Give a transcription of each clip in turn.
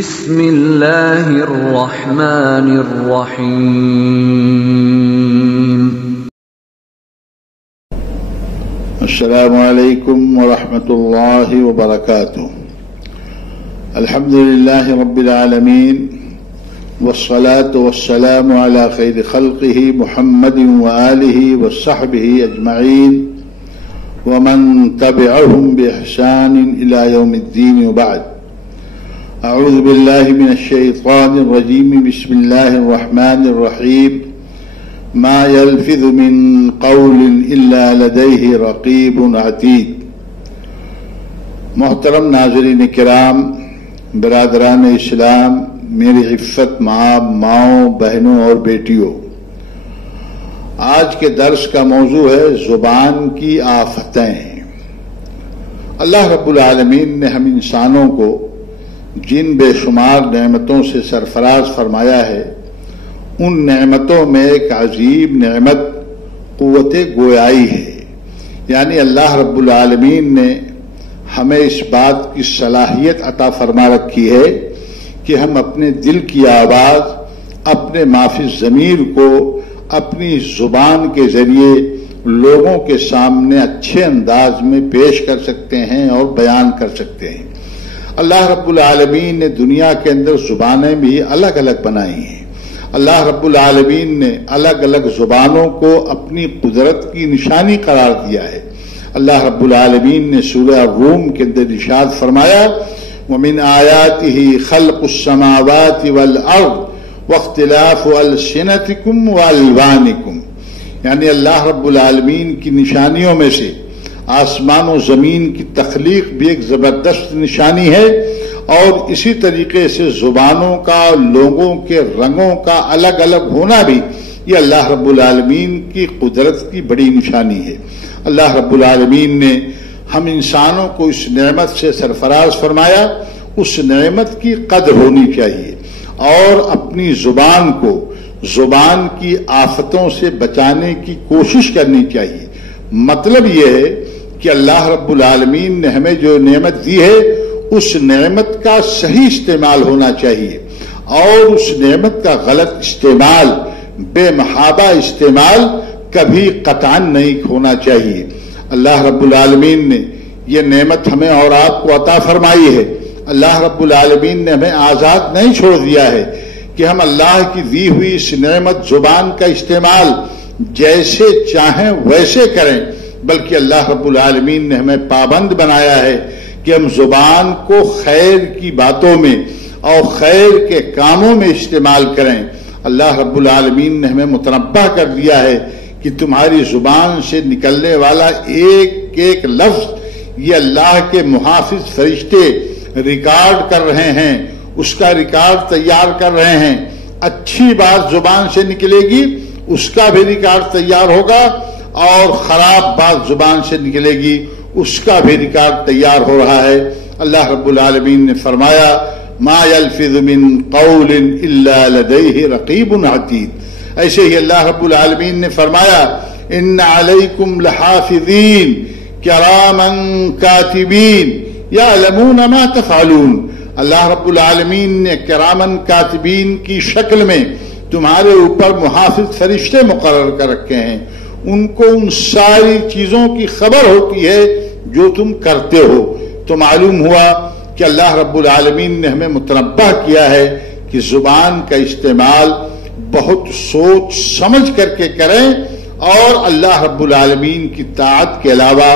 بسم اللہ الرحمن الرحیم۔ السلام علیکم ورحمۃ اللہ وبرکاتہ۔ الحمد للہ رب العالمین والصلاة والسلام علی خیر خلقہ محمد وآلہ وصحبہ اجمعین ومن تبعهم بإحسان إلى يوم الدين وبعد۔ اعوذ باللہ من الشیطان الرجیم، بسم اللہ الرحمن الرحیم۔ ما يلفظ من قول الا لدیہ رقیب عتید۔ محترم ناظرین کرام، برادران اسلام، میری عفت ماؤں، بہنوں اور بیٹیوں، آج کے درس کا موضوع ہے زبان کی آفتیں۔ اللہ رب العالمین نے ہم انسانوں کو جن بے شمار نعمتوں سے سرفراز فرمایا ہے، ان نعمتوں میں ایک عظیم نعمت قوت گویائی ہے۔ یعنی اللہ رب العالمین نے ہمیں اس بات کی صلاحیت عطا فرما رکھی ہے کہ ہم اپنے دل کی آواز، اپنے ما فی الضمیر کو اپنی زبان کے ذریعے لوگوں کے سامنے اچھے انداز میں پیش کر سکتے ہیں اور بیان کر سکتے ہیں۔ اللہ رب العالمین نے دنیا کے اندر زبانیں بھی الگ الگ بنائی ہیں۔ اللہ رب العالمین نے الگ الگ زبانوں کو اپنی قدرت کی نشانی قرار دیا ہے۔ اللہ رب العالمین نے سورہ الروم کے اندر ارشاد فرمایا، وَمِنْ آيَاتِهِ خَلْقُ السَّمَاوَاتِ وَالْأَرْضِ وَاخْتِلَافُ أَلْسِنَتِكُمْ وَأَلْوَانِكُمْ۔ یعنی اللہ رب العالمین کی نشانیوں میں سے آسمان و زمین کی تخلیق بھی ایک زبردست نشانی ہے، اور اسی طریقے سے زبانوں کا، لوگوں کے رنگوں کا الگ الگ ہونا بھی یہ اللہ رب العالمین کی قدرت کی بڑی نشانی ہے۔ اللہ رب العالمین نے ہم انسانوں کو اس نعمت سے سرفراز فرمایا، اس نعمت کی قدر ہونی چاہیے اور اپنی زبان کو زبان کی آفتوں سے بچانے کی کوشش کرنی چاہیے۔ مطلب یہ ہے کہ اللہ رب العالمین نے ہمیں جو نعمت دی ہے، اس نعمت کا صحیح استعمال ہونا چاہیے، اور اس نعمت کا غلط استعمال، بے محابہ استعمال کبھی قطعاً نہیں ہونا چاہیے۔ اللہ رب العالمین نے یہ نعمت ہمیں اور آپ کو عطا فرمائی ہے۔ اللہ رب العالمین نے ہمیں آزاد نہیں چھوڑ دیا ہے کہ ہم اللہ کی دی ہوئی اس نعمت زبان کا استعمال جیسے چاہیں ویسے کریں، بلکہ اللہ رب العالمین نے ہمیں پابند بنایا ہے کہ ہم زبان کو خیر کی باتوں میں اور خیر کے کاموں میں استعمال کریں۔ اللہ رب العالمین نے ہمیں متنبہ کر دیا ہے کہ تمہاری زبان سے نکلنے والا ایک ایک لفظ یہ اللہ کے محافظ فرشتے ریکارڈ کر رہے ہیں، اس کا ریکارڈ تیار کر رہے ہیں۔ اچھی بات زبان سے نکلے گی، اس کا بھی ریکارڈ تیار ہوگا، اور خراب بات زبان سے نکلے گی، اس کا بھی ریکارڈ تیار ہو رہا ہے۔ اللہ رب العالمین نے فرمایا، ما يلفظ من قول الا لدیہ رقیب عتید۔ ایسے ہی اللہ رب العالمین نے فرمایا، ان علیکم لحافظین کراما کاتبین یعلمون ما تفعلون۔ اللہ رب العالمین نے کرامن کاتبین کی شکل میں تمہارے اوپر محافظ فرشتے مقرر کر رکھے ہیں، ان کو ان ساری چیزوں کی خبر ہوتی ہے جو تم کرتے ہو۔ تو معلوم ہوا کہ اللہ رب العالمین نے ہمیں متنبہ کیا ہے کہ زبان کا استعمال بہت سوچ سمجھ کر کے کریں، اور اللہ رب العالمین کی طاعت کے علاوہ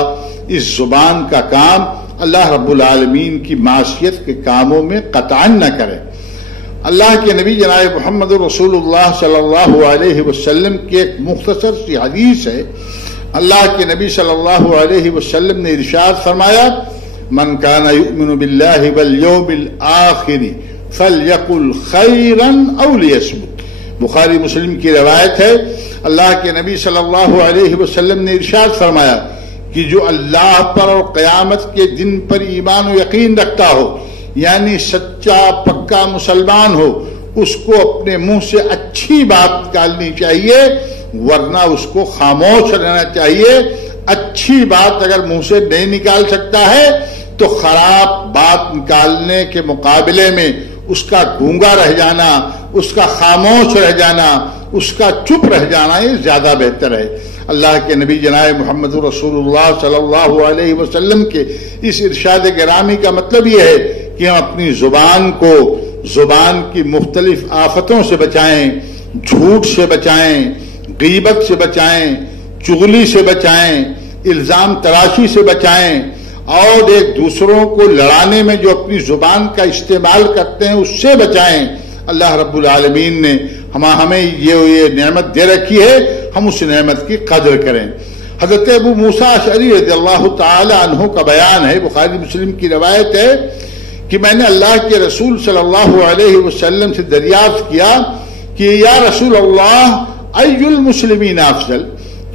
اس زبان کا کام اللہ رب العالمین کی معصیت کے کاموں میں قطعاً نہ کریں۔ اللہ کے نبی جناب محمد رسول اللہ صلی اللہ علیہ وسلم کی ایک مختصر سی حدیث ہے۔ اللہ کے نبی صلی اللہ علیہ وسلم نے ارشاد فرمایا، من کان یؤمن باللہ والیوم الآخر فلیقل خیرا او لیصمت۔ بخاری مسلم کی روایت ہے، اللہ کے نبی صلی اللہ علیہ وسلم نے ارشاد فرمایا کہ جو اللہ پر اور قیامت کے دن پر ایمان و یقین رکھتا ہو، یعنی سچا پکا مسلمان ہو، اس کو اپنے منہ سے اچھی بات نکالنی چاہیے، ورنہ اس کو خاموش رہنا چاہیے۔ اچھی بات اگر منہ سے نہیں نکال سکتا ہے تو خراب بات نکالنے کے مقابلے میں اس کا گونگا رہ جانا، اس کا خاموش رہ جانا، اس کا چپ رہ جانا یہ زیادہ بہتر ہے۔ اللہ کے نبی جناب محمد رسول اللہ صلی اللہ علیہ وسلم کے اس ارشاد گرامی کا مطلب یہ ہے کہ ہم اپنی زبان کو زبان کی مختلف آفتوں سے بچائیں، جھوٹ سے بچائیں، غیبت سے بچائیں، چغلی سے بچائیں، الزام تراشی سے بچائیں، اور ایک دوسروں کو لڑانے میں جو اپنی زبان کا استعمال کرتے ہیں اس سے بچائیں۔ اللہ رب العالمین نے ہمیں یہ نعمت دے رکھی ہے، ہم اس نعمت کی قدر کریں۔ حضرت ابو موسیٰ اشعری رضی اللہ تعالی عنہ کا بیان ہے، بخاری مسلم کی روایت ہے کہ میں نے اللہ کے رسول صلی اللہ علیہ وسلم سے دریافت کیا کہ یا رسول اللہ ای المسلمین افضل،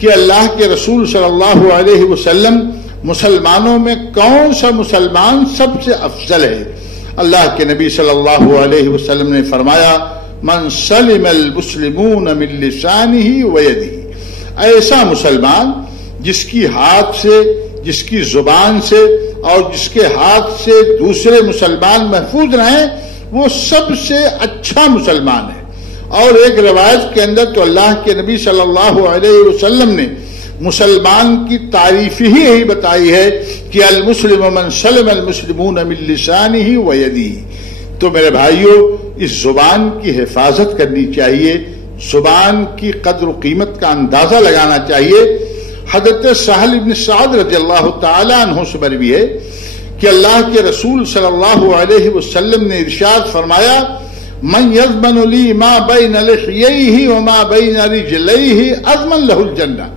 کہ اللہ کے رسول صلی اللہ علیہ وسلم مسلمانوں میں کون سا مسلمان سب سے افضل ہے؟ اللہ کے نبی صلی اللہ علیہ وسلم نے فرمایا من سلم المسلمون من لسانہ ویدہ، ایسا مسلمان جس کی ہاتھ سے، جس کی زبان سے اور جس کے ہاتھ سے دوسرے مسلمان محفوظ رہیں، وہ سب سے اچھا مسلمان ہے۔ اور ایک روایت کے اندر تو اللہ کے نبی صلی اللہ علیہ وسلم نے مسلمان کی تعریف ہی یہی بتائی ہے کہ المسلم من سلم المسلمون من لسانہ ویدہ۔ تو میرے بھائیوں، اس زبان کی حفاظت کرنی چاہیے، زبان کی قدر و قیمت کا اندازہ لگانا چاہیے۔ حضرت سہل بن سعد رضی اللہ تعالی عنہ سے مروی ہے کہ اللہ کے رسول صلی اللہ علیہ وسلم نے ارشاد فرمایا من یضمن لی ما بین لحییہ وما بین رجلیہ اضمن لہ الجنہ۔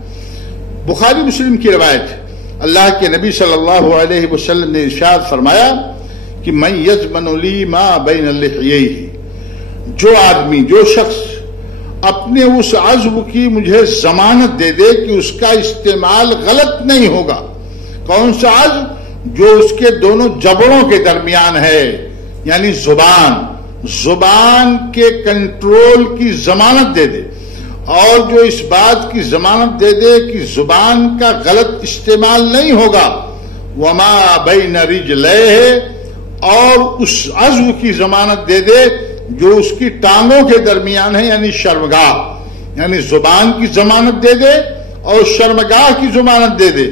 بخاری مسلم کی روایت ہے، اللہ کے نبی صلی اللہ علیہ وسلم نے ارشاد فرمایا کہ من یضمن لی ما بین لحییہ، جو آدمی، جو شخص اپنے اس عضو کی مجھے ضمانت دے دے کہ اس کا استعمال غلط نہیں ہوگا۔ کون سا عضو؟ جو اس کے دونوں جبڑوں کے درمیان ہے، یعنی زبان کے کنٹرول کی ضمانت دے دے، اور جو اس بات کی ضمانت دے دے کہ زبان کا غلط استعمال نہیں ہوگا، وما بین رجلیہ، اور اس عضو کی ضمانت دے دے جو اس کی ٹانگوں کے درمیان ہے، یعنی شرمگاہ، یعنی زبان کی ضمانت دے دے اور شرمگاہ کی ضمانت دے دے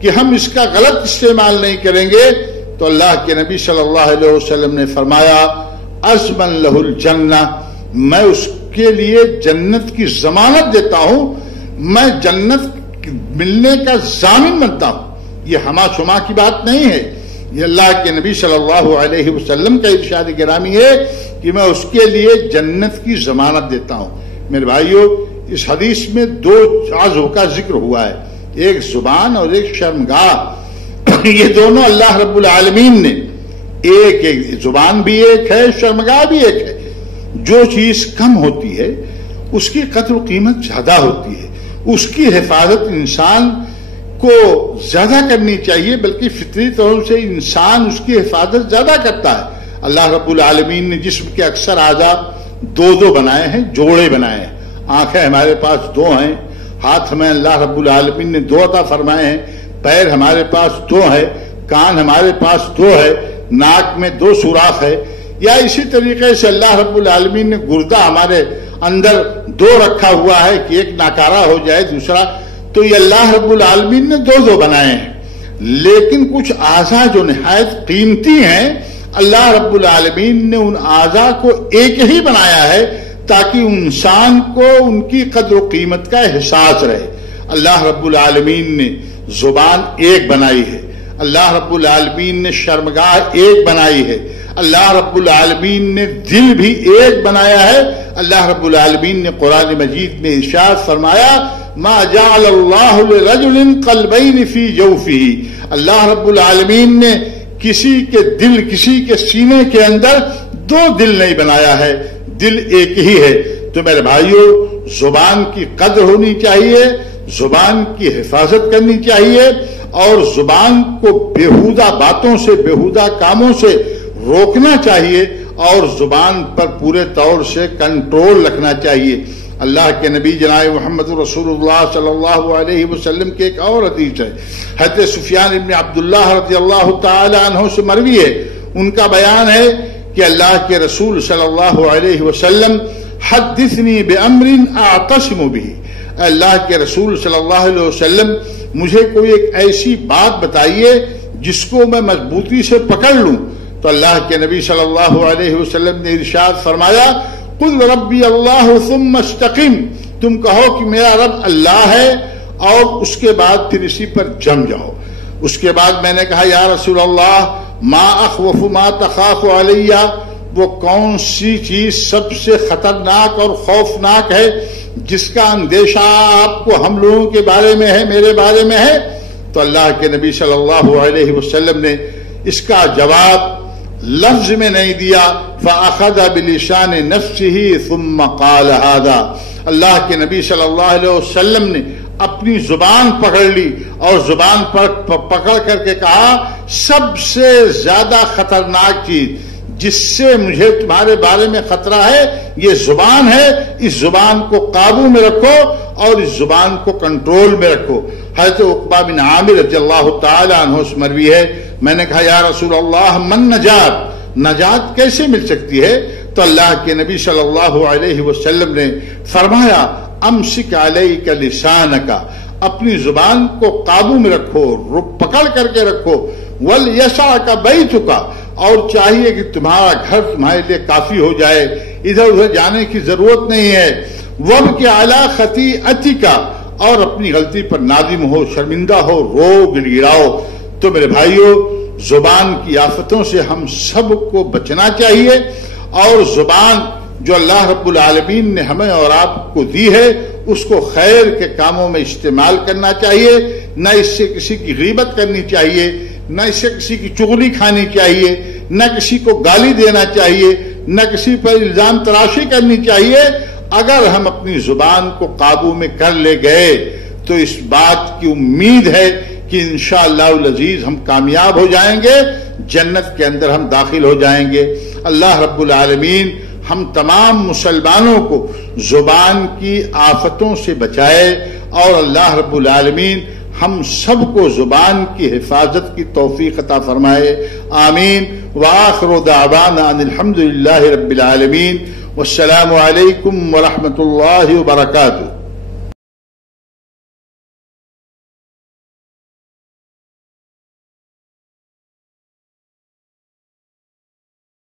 کہ ہم اس کا غلط استعمال نہیں کریں گے، تو اللہ کے نبی صلی اللہ علیہ وسلم نے فرمایا اضمن لہ الجنہ، میں اس کے لیے جنت کی ضمانت دیتا ہوں، میں جنت ملنے کا ضامن بنتا ہوں۔ یہ ہما شما کی بات نہیں ہے، یہ اللہ کے نبی صلی اللہ علیہ وسلم کا ارشاد گرامی ہے کہ میں اس کے لیے جنت کی ضمانت دیتا ہوں۔ میرے بھائیوں، اس حدیث میں دو عضو کا ذکر ہوا ہے، ایک زبان اور ایک شرمگاہ۔ یہ دونوں اللہ رب العالمین نے ایک زبان بھی ایک ہے، شرمگاہ بھی ایک ہے۔ جو چیز کم ہوتی ہے اس کی قدر و قیمت زیادہ ہوتی ہے، اس کی حفاظت انسان کو زیادہ کرنی چاہیے، بلکہ فطری طور سے انسان اس کی حفاظت زیادہ کرتا ہے۔ اللہ رب العالمین نے جسم کے اکثر اعضاء دو بنائے ہیں، جوڑے بنائے ہیں۔ آنکھیں ہمارے پاس دو ہیں، ہاتھ ہمیں اللہ رب العالمین نے دو عطا فرمائے ہیں، پیر ہمارے پاس دو ہے، کان ہمارے پاس دو ہے، ناک میں دو سوراخ ہے، یا اسی طریقے سے اللہ رب العالمین نے گردہ ہمارے اندر دو رکھا ہوا ہے کہ ایک ناکارہ ہو جائے دوسرا، تو یہ اللہ رب العالمین نے دو بنائے ہیں۔ لیکن کچھ اعضاء جو نہایت قیمتی ہیں، اللہ رب العالمین نے ان اعضاء کو ایک ہی بنایا ہے تاکہ انسان کو ان کی قدر و قیمت کا احساس رہے۔ اللہ رب العالمین نے زبان ایک بنائی ہے، اللہ رب العالمین نے شرمگاہ ایک بنائی ہے، اللہ رب العالمین نے دل بھی ایک بنایا ہے۔ اللہ رب العالمین نے قرآن مجید میں ارشاد فرمایا ما جعل اللہ لرجل قلبین فی جوفہ، اللہ رب العالمین نے کسی کے دل، کسی کے سینے کے اندر دو دل نہیں بنایا ہے، دل ایک ہی ہے۔ تو میرے بھائیوں، زبان کی قدر ہونی چاہیے، زبان کی حفاظت کرنی چاہیے، اور زبان کو بیہودہ باتوں سے، بیہودہ کاموں سے روکنا چاہیے، اور زبان پر پورے طور سے کنٹرول رکھنا چاہیے۔ اللہ کے نبی جناب محمد رسول اللہ صلی اللہ علیہ وسلم کے ایک اور حدیث ہے، حضرت سفیان ابن عبداللہ رضی اللہ تعالی عنہ سے مروی ہے، ان کا بیان ہے کہ اللہ کے رسول صلی اللہ علیہ وسلم حدثنی بامر اعتصم بہ، اللہ کے رسول صلی اللہ علیہ وسلم مجھے کوئی ایک ایسی بات بتائیے جس کو میں مضبوطی سے پکڑ لوں. تو اللہ کے نبی صلی اللہ علیہ وسلم نے ارشاد فرمایا قل ربی اللہ ثم استقم، تم کہو کہ میرا رب اللہ ہے اور اس کے بعد پھر اسی پر جم جاؤ. اس کے بعد میں نے کہا یا رسول اللہ ما اخوف ما تخاف علیہ، وہ کون سی چیز سب سے خطرناک اور خوفناک ہے جس کا اندیشہ آپ کو ہم لوگوں کے بارے میں ہے، میرے بارے میں ہے؟ تو اللہ کے نبی صلی اللہ علیہ وسلم نے اس کا جواب لفظ میں نہیں دیا. فأخذ بلسان نفسه ثم قال هذا، اللہ کے نبی صلی اللہ علیہ وسلم نے اپنی زبان پکڑ لی اور زبان پکڑ کر کے کہا سب سے زیادہ خطرناک چیز جس سے مجھے تمہارے بارے میں خطرہ ہے یہ زبان ہے، اس زبان کو قابو میں رکھو اور اس زبان کو کنٹرول میں رکھو. حضرت عقبہ بن عامر رضی اللہ تعالی عنہ سے مروی ہے، میں نے کہا یا رسول اللہ من نجات، نجات کیسے مل سکتی ہے؟ تو اللہ کے نبی صلی اللہ علیہ وسلم نے فرمایا امسک علیک لسانک، اپنی زبان کو قابو میں رکھو، پکڑ کر کے رکھو. ولیسعک بیتک، اور چاہیے کہ تمہارا گھر تمہارے لیے کافی ہو جائے، ادھر ادھر جانے کی ضرورت نہیں ہے. وابکی علی خطیئتک، اور اپنی غلطی پر نادم ہو، شرمندہ ہو، رو گڑگڑاؤ. تو میرے بھائیوں زبان کی آفتوں سے ہم سب کو بچنا چاہیے، اور زبان جو اللہ رب العالمین نے ہمیں اور آپ کو دی ہے اس کو خیر کے کاموں میں استعمال کرنا چاہیے. نہ اس سے کسی کی غیبت کرنی چاہیے، نہ اس سے کسی کی چغلی کھانی چاہیے، نہ کسی کو گالی دینا چاہیے، نہ کسی پر الزام تراشی کرنی چاہیے. اگر ہم اپنی زبان کو قابو میں کر لے گئے تو اس بات کی امید ہے کہ انشاءاللہ العزیز ہم کامیاب ہو جائیں گے، جنت کے اندر ہم داخل ہو جائیں گے. اللہ رب العالمین ہم تمام مسلمانوں کو زبان کی آفتوں سے بچائے، اور اللہ رب العالمین ہم سب کو زبان کی حفاظت کی توفیق عطا فرمائے. آمین. وآخر دعوانا ان الحمد للہ رب العالمین. والسلام علیکم ورحمۃ اللہ وبرکاتہ.